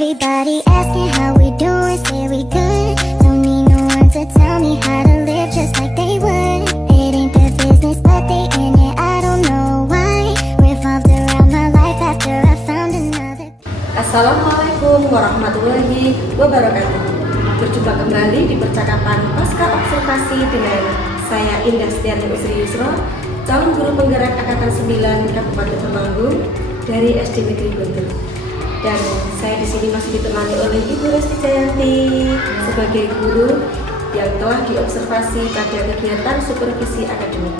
Everybody asking how we doing, say we good. Don't need no one to tell me how to live just like they would. It ain't their business, but they in it, I don't know why. Revolved around my life after I found another. Assalamualaikum warahmatullahi wabarakatuh. Berjumpa kembali di percakapan pasca observasi dengan saya Indah Setiani Usri Yusro, calon guru penggerak Angkatan 9 Kabupaten Temanggung dari SD Negeri Guntur. Dan saya di sini masih ditemani oleh Ibu Resti Jayanti sebagai guru yang telah diobservasi pada kegiatan supervisi akademik.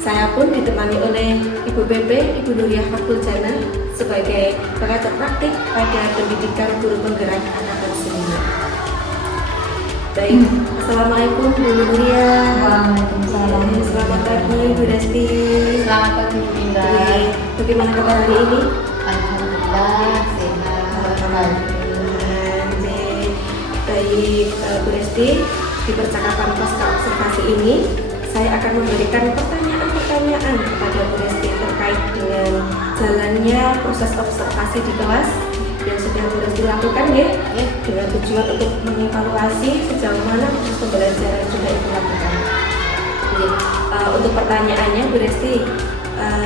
Saya pun ditemani oleh Ibu BP, Ibu Nuriyah Fatul Jana sebagai pengajar praktik pada pendidikan guru penggerak Angkatan 9. Baik, Assalamualaikum Bu Nuriyah. Waalaikumsalam. Selamat pagi Bu Resti. Selamat pagi Bu Indah. Bagaimana kabar hari ini? Alhamdulillah sehat. Baik, Bu Resti, di percakapan pasca observasi ini saya akan memberikan pertanyaan-pertanyaan kepada Bu Resti terkait dengan jalannya proses observasi di kelas yang sudah Bu Resti lakukan ya, dengan tujuan untuk mengevaluasi sejauh mana proses pembelajaran sudah Ibu lakukan. Untuk pertanyaannya Bu Resti,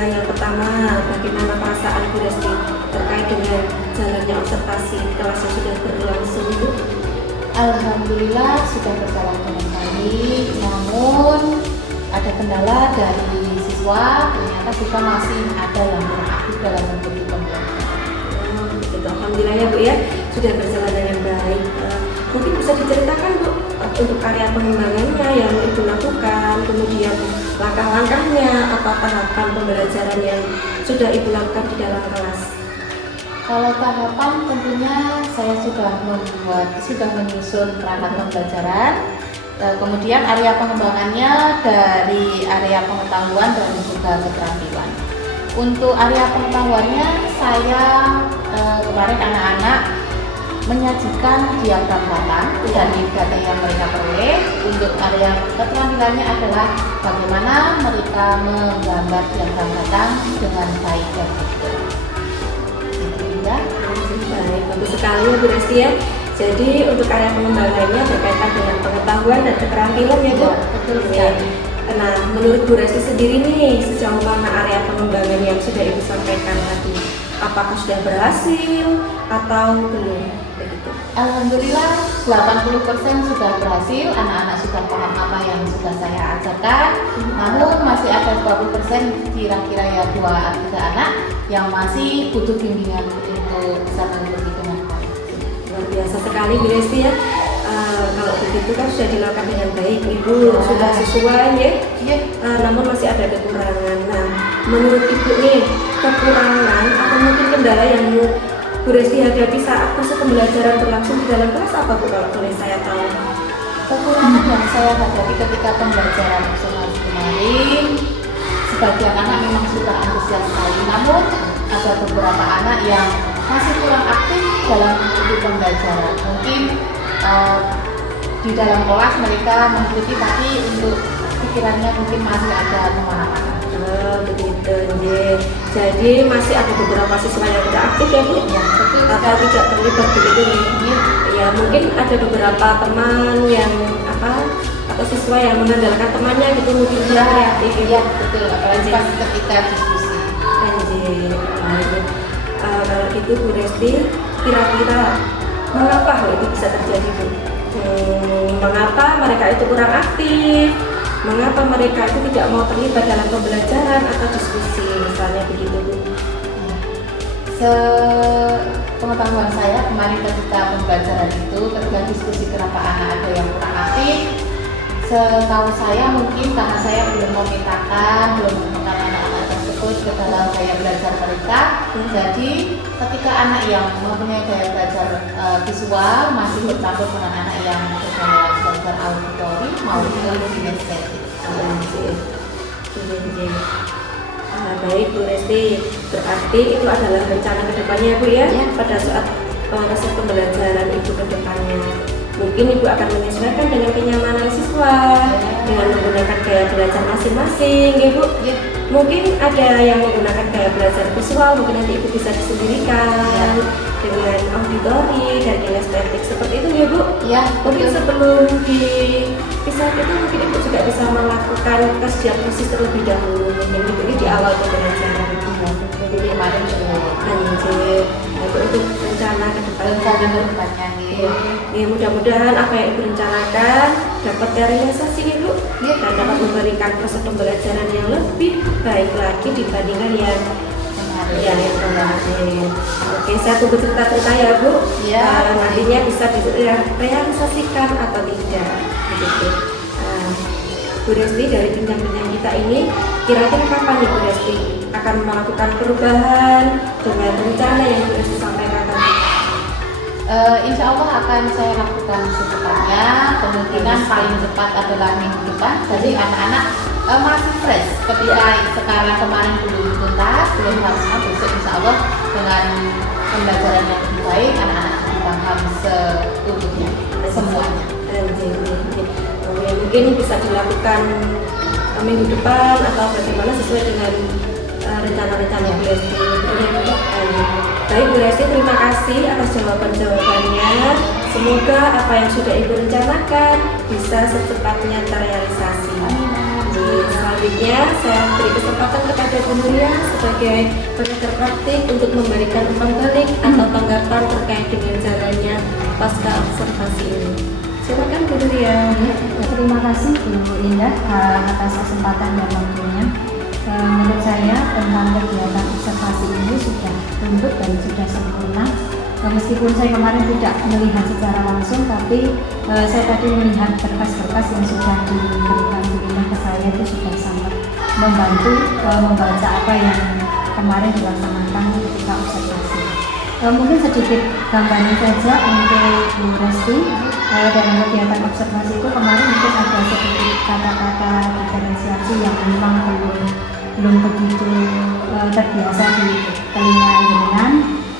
yang pertama, bagaimana perasaan Bu Resti terkait dengan jalannya observasi kelas yang sudah berlangsung Bu? Alhamdulillah sudah berjalan dengan baik, namun ada kendala dari siswa, ternyata siswa masih ada yang kurang aktif dalam mengikuti pembelajaran. Alhamdulillah ya Bu ya, sudah berjalan dengan baik. Mungkin bisa diceritakan Bu untuk area pengembangannya yang Ibu lakukan, kemudian langkah-langkahnya atau tahapan pembelajaran yang sudah Ibu lakukan di dalam kelas. Kalau tahapan tentunya saya sudah menyusun perangkat pembelajaran. Kemudian area pengembangannya dari area pengetahuan dan juga keterampilan. Untuk area pengetahuannya saya kemarin anak-anak menyajikan diagram papan dari data yang mereka peroleh. Untuk area keterampilannya adalah bagaimana mereka menggambar diagram batang dengan baik dan betul. Baik, bagus sekali ya Bu Resti ya. Jadi untuk area pengembangannya berkaitan dengan pengetahuan dan keterampilan ya Bu. Betul sekali. Nah, menurut Bu Resti sendiri nih, sejauh mana area pengembangan yang sudah Ibu sampaikan tadi? Apakah sudah berhasil atau belum? Begitu. Alhamdulillah 80% sudah berhasil, anak-anak sudah paham apa yang sudah saya ajarkan. Namun masih ada 20% kira-kira ya 2-3 anak yang masih butuh bimbingan untuk bisa mengikuti dengan baik. Luar biasa sekali Bu Resti ya. Kalau begitu kan sudah dilakukan dengan baik, Ibu sudah sesuai ya. Iya. Namun masih ada kekurangan. Nah, menurut Ibu nih, kekurangan atau mungkin kendala yang Bu Resti hadapi saat proses pembelajaran berlangsung di dalam kelas apa Bu, kalau boleh saya tahu? Kekurangan yang saya hadapi ketika pembelajaran observasi kemarin, sebagian anak memang sudah antusias sekali, namun ada beberapa anak yang masih kurang aktif dalam mengikuti pembelajaran. Mungkin di dalam kelas mereka mengikuti, tapi untuk pikirannya mungkin masih ada kemana-mana. Begitu, jadi masih ada beberapa siswa yang tidak aktif ya Bu? Ya, betul. Atau tidak terlibat begitu nih? Ya, mungkin ada beberapa teman yang atau siswa yang mengandalkan temannya gitu, mungkin tidak kreatif. Iya, betul. Apalagi pas ketika diskusi. Baik. Kalau itu Bu Resti, kira-kira mengapa hal itu bisa terjadi Bu? Mengapa mereka itu kurang aktif? Mengapa mereka itu tidak mau terlibat dalam pembelajaran atau diskusi misalnya begitu Bu? Sepengetahuan saya kemarin ketika pembelajaran itu ketika diskusi kenapa anak ada yang kurang aktif, setahu saya mungkin karena saya belum memintakan anak-anak tersebut ke dalam gaya belajar mereka. Jadi ketika anak yang mempunyai gaya belajar visual masih bercampur dengan anak yang bergaya belajar auditori maupun kinestetik. Baik Bu Resti, berarti itu adalah rencana kedepannya Bu ya, pada saat proses pembelajaran Ibu kedepannya. Mungkin Ibu akan menyesuaikan dengan kenyamanan siswa, dengan menggunakan gaya belajar masing-masing ya Bu. Mungkin ada yang menggunakan gaya belajar visual, mungkin nanti Ibu bisa disendirikan dengan auditori dan kinestetik seperti itu ya Bu. Ya, Mungkin betul. sebelum dipisah itu mungkin Ibu juga bisa melakukan tes diagnosis terlebih dahulu. Mungkin Ibu ini di awal pembelajaran. Jadi kemarin sudah Lanjut. Untuk rencana ke depan. rencana berdepannya Ya, ya mudah-mudahan apa yang Ibu rencanakan dapat terrealisasi nih Bu, Ya. dan dapat memberikan proses pembelajaran yang lebih baik lagi dibandingkan yang yang kemarin. Oke, saya tunggu cerita-cerita ya Bu. Ya. Nantinya bisa direalisasikan atau tidak. Begitu. Bu Resti, dari bincang-bincang kita ini, kira-kira kapan nih Bu Resti akan melakukan perubahan dengan rencana yang Bu Resti sampaikan tadi? Insya Allah akan saya lakukan secepatnya. Kemungkinan paling cepat adalah minggu depan. Jadi anak-anak masih fresh. Ketika sekarang kemarin belum tuntas, belum harusnya besok insya Allah dengan pembelajaran yang lebih baik, anak-anak jadi paham seutuhnya semuanya. Ya, mungkin bisa dilakukan minggu depan atau bagaimana sesuai dengan rencana-rencana Bu Resti. Baik Bu Resti, terima kasih atas jawaban-jawabannya. Semoga apa yang sudah Ibu rencanakan bisa secepatnya terrealisasi. Selanjutnya saya beri kesempatan kepada Bu Nuria sebagai pengajar praktik untuk memberikan umpan balik atau tanggapan terkait dengan jalannya pasca observasi ini. Silakan Bu Nuria. Terima kasih Bu Indah atas kesempatan dan waktunya. Menurut saya tentang kegiatan observasi ini sudah runtut dan sudah sempurna. Meskipun saya kemarin tidak melihat secara langsung, tapi saya tadi melihat berkas-berkas yang sudah diberikan Bu Indah ke saya itu sudah sangat membantu membaca apa yang kemarin dilaksanakan ketika observasi. Mungkin sedikit gambaran saja untuk Bu Resti. Dalam kegiatan observasi itu kemarin mungkin ada sedikit kata-kata diferensiasi yang memang belum begitu terbiasa di telinga jenengan.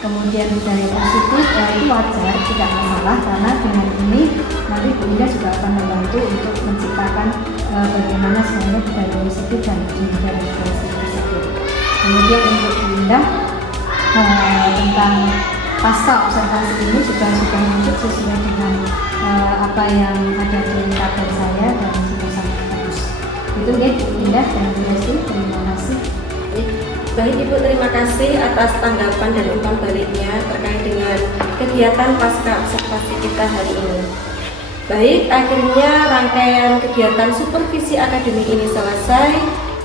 Kemudian budaya positif itu wajar, tidak masalah, karena dengan ini nanti Bu Indah juga akan membantu untuk menciptakan bagaimana sebenarnya budaya positif dan diferensiasi tersebut. Kemudian untuk Bu Indah tentang pasca observasi ini juga sudah lanjut sesuai dengan apa yang ada di tabel saya dan sudah sangat bagus. Itu ya Bu Indah dan Bu Resti, terima kasih. Baik Ibu, terima kasih atas tanggapan dan umpan baliknya terkait dengan kegiatan pasca observasi kita hari ini. Baik, akhirnya rangkaian kegiatan supervisi akademik ini selesai,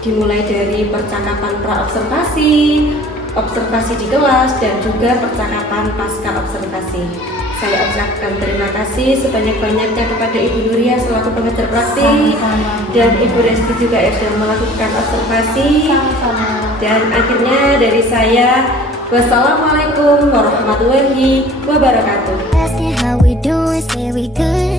dimulai dari percakapan pra-observasi, observasi di kelas, dan juga percakapan pasca observasi. Saya ucapkan terima kasih sebanyak-banyaknya kepada Ibu Nuria selaku pengajar praktik, dan Ibu Resti juga yang sudah melakukan observasi. Dan akhirnya dari saya, wassalamualaikum warahmatullahi wabarakatuh. Asking how we doing, say we good.